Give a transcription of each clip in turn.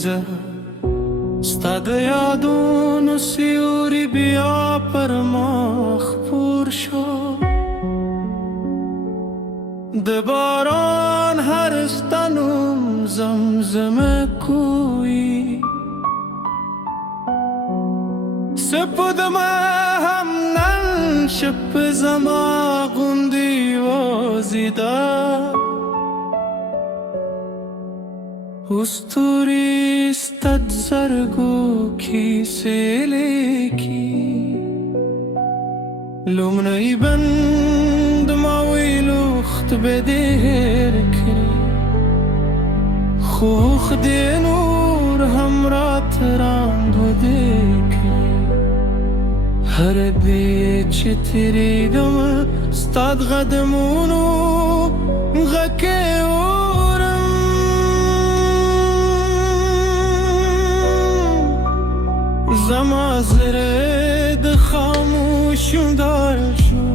Riza Stada yadun siyuri biya par makhpur sho Debaran har stanum zamzame koi Sepud ma hamnan shep zama gundi wazida Usturi stad zargo ki sele ki Lumnai band mawi lucht bedir kri Khukh de nur hamrat rand dekri Har bech teri gam stad qadmunu ghake Zama zred khamushum dar sho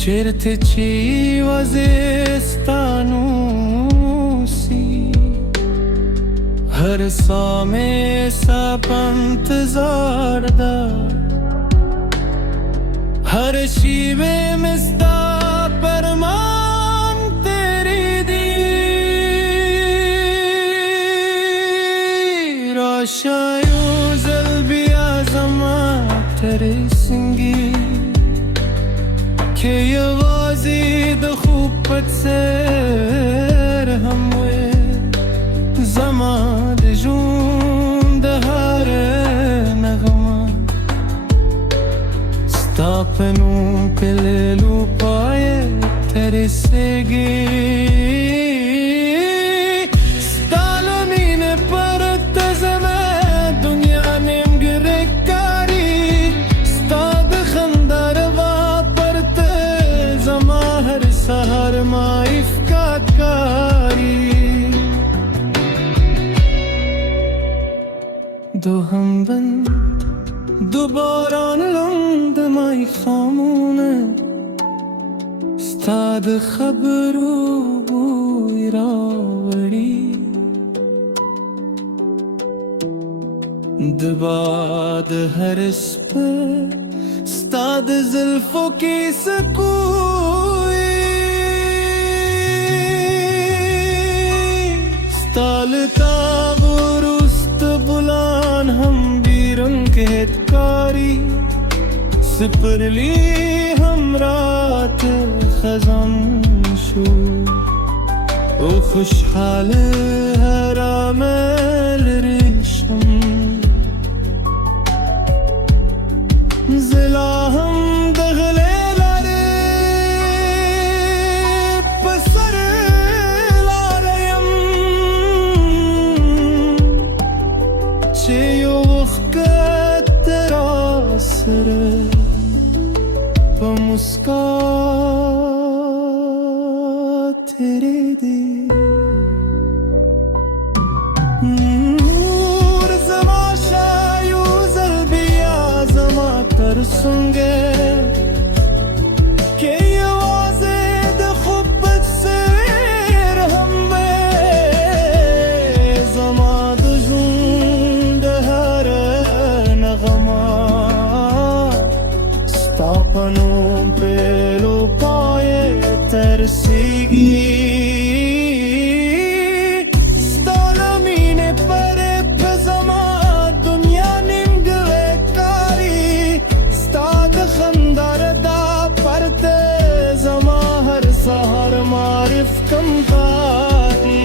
Cherte chi wazistanu si Har same sab intezar dar Har shibe mista parman teri di Shayu zalbi azama tere singi Ke yawazi da khubbat ser hamwe Zama de jum da hare nagama Stapenum pelelu paye tere segi Sahar ma ifkat kari Do hamband Dobaran lund mai khamune Stad khabru buirawari Dbad har ispe Stad zulfo ki sakoi Talta burust bulan hum birun ke kari Siperli hum raat khazan shu O khushhal haramel risham Zila hum dagle Muska tere di Nur zama shayu zalbi azama tarsunge Ke yawaze de khubbat ser hambe Zama de jund hare nagama Stapanum pelo paye tersigi Stalamine pare pezama dunya nimgve kari Stad khandar da parte zama har sahar marif kam badi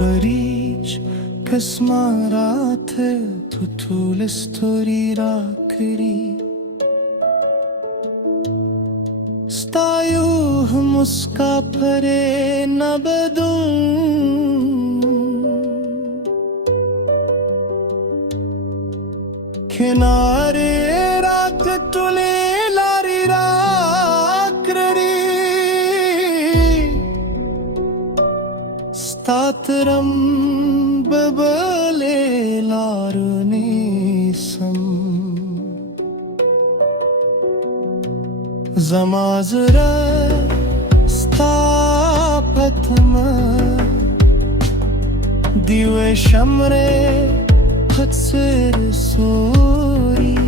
Barich kasmarat hai tu thul story rakri Stayu muska phare na badun Kinare rak tule lari rakrari نرم ببلې لار نیسم زما زړه ستا په تمه دیوې شمرې خڅر سوري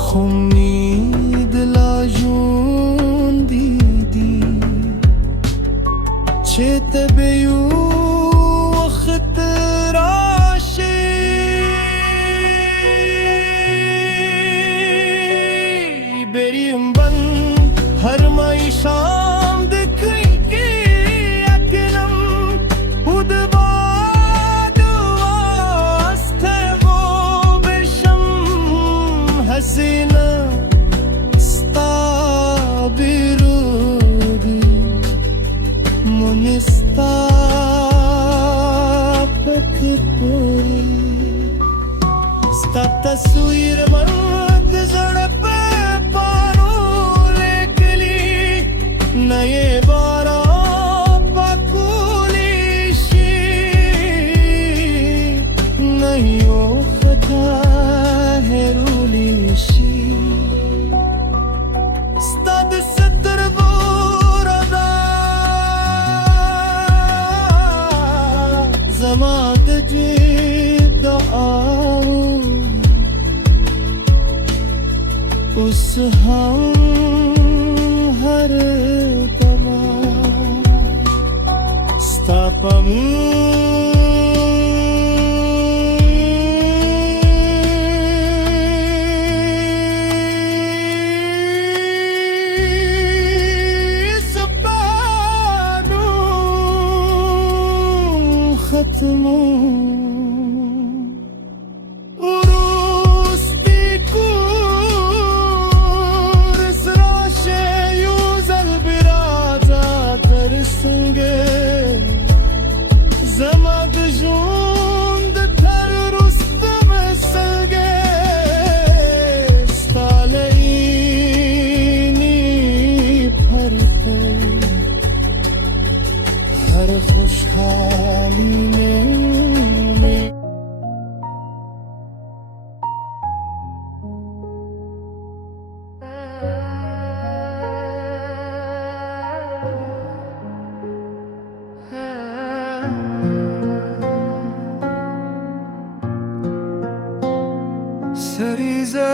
خو امید لا ژوندی دي چې ته به یو وخت راشې بریم بند هر مای شام د کوي کې اکنم خود باد واسطه و بشم حسینه ستا بیرودی منستا پکپوری ستا تصویر من د زړه په پانو لیکلی نه یې بارا پاکولی شي نه یو خطا هېرولی شي ستا د سترګو رڼا زما د جیب دعاو اوس هم هر دما ستا په سپانو ختمو زما د ژوند تر وروسته مسلګې ستا له عیني پرته هر خوشحالي مې سریزه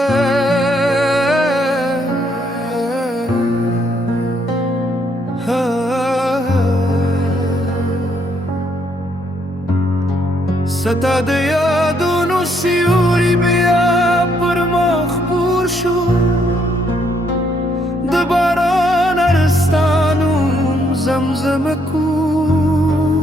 ستا د یادونو سیوري بیا پر مخ خپور شو د باران ارستانو زمزمه کوی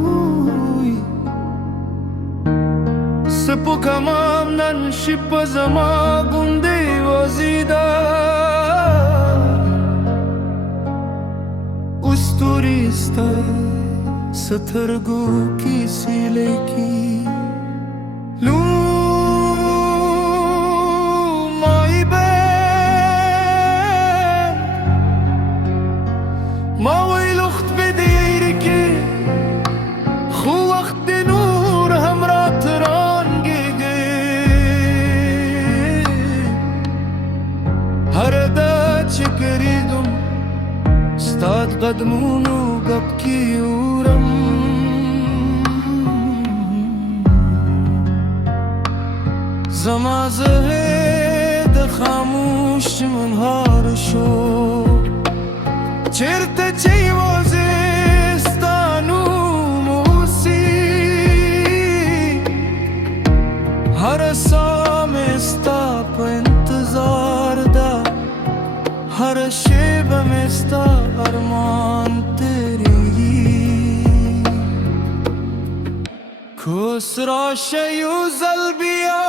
سپو کمام نن شپ زما غوندې وزیدار استوري ستا سترګو کیسې لیکي لو مای بین ما وی لخت بدیر کې خو وخت نور هم رات رانګيږي هر دا چې کړیدم ستاد قدمونو غب کې اورم زما زه د خاموش منهار شو چیرته چې یوازې ستا نوم اوسي هر ساه مې ستا په انتظار ده هر شیبه مې ستا ارمان تېرېږي کوس راشه یو ځل بیا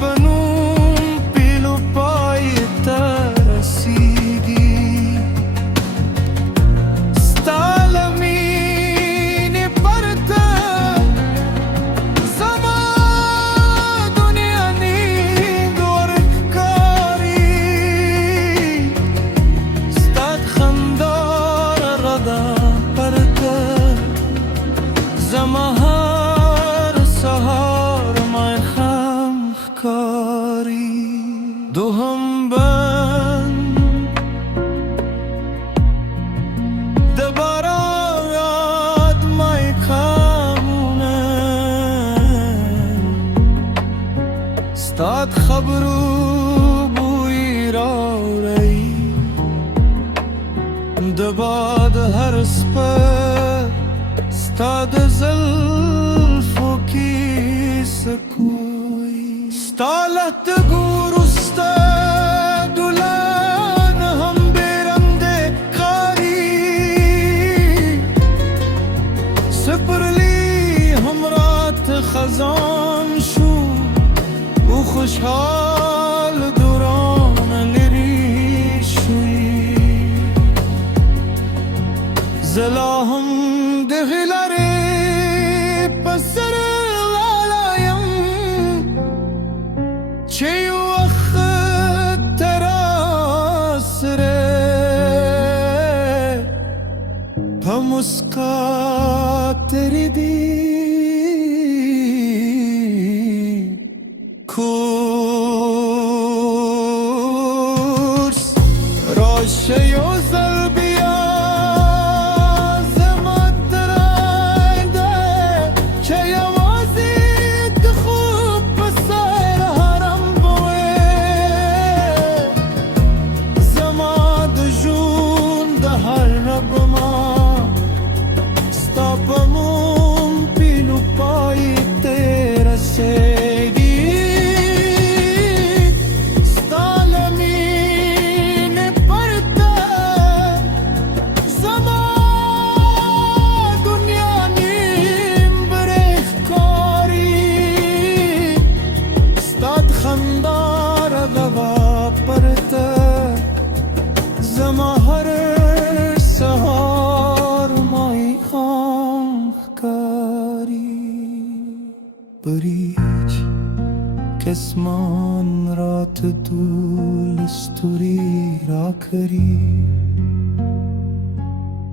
پنوم پیلو پای ته رسیږي ستا زمهر سهار مای خمخکاری دوهم بند دبارات مای کامونه ستاد خبرو بوی راوری دباد هر سپر ستاد زلفو کی سکوی ستالت گورسته دولان هم برنده کاری سپرلی همرات خزان شو و خوشحال دوران لری شوی زلاهم دغلاری پسر والایم چی وقت تراسره پمسکا تری دی کورس راشه و زلبیا زمت درایده چه یوازی که خوب بسر هرم بوه زماد جون ده هر رب ما ستاپمون پیلو پای تیره سیدی زمهر سهار مای خمخکاری بریج کسمان رات دول استوری را کری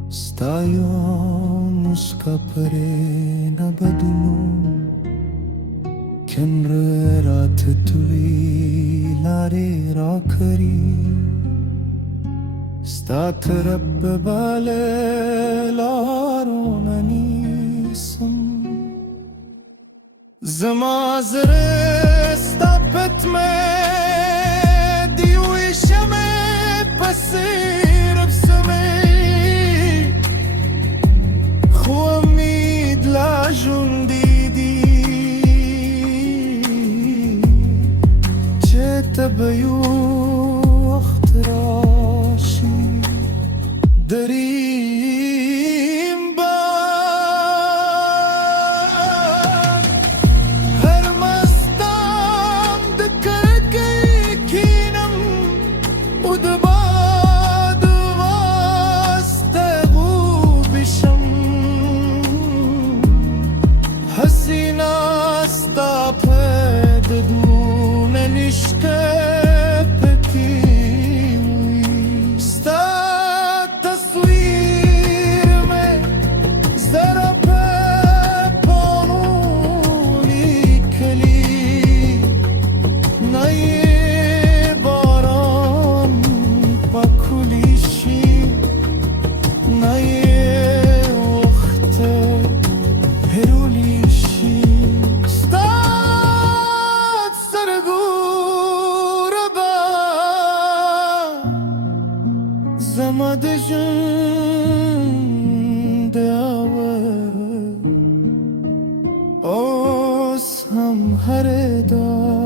ستایان اسکا پره نبدلو کنر رات توی لاره را کری ستات رب باله لارو منیسم زمازره ستاپت میں دیوی شمه پسیر بسمه خو امید لاجون دیدی چه تبیو وقت راشی دریم با هر مستم دکرکی کینم و دباد واستغو بشم حسینا ستا پد دون نشکه زماد جون داور اوس هم هر دا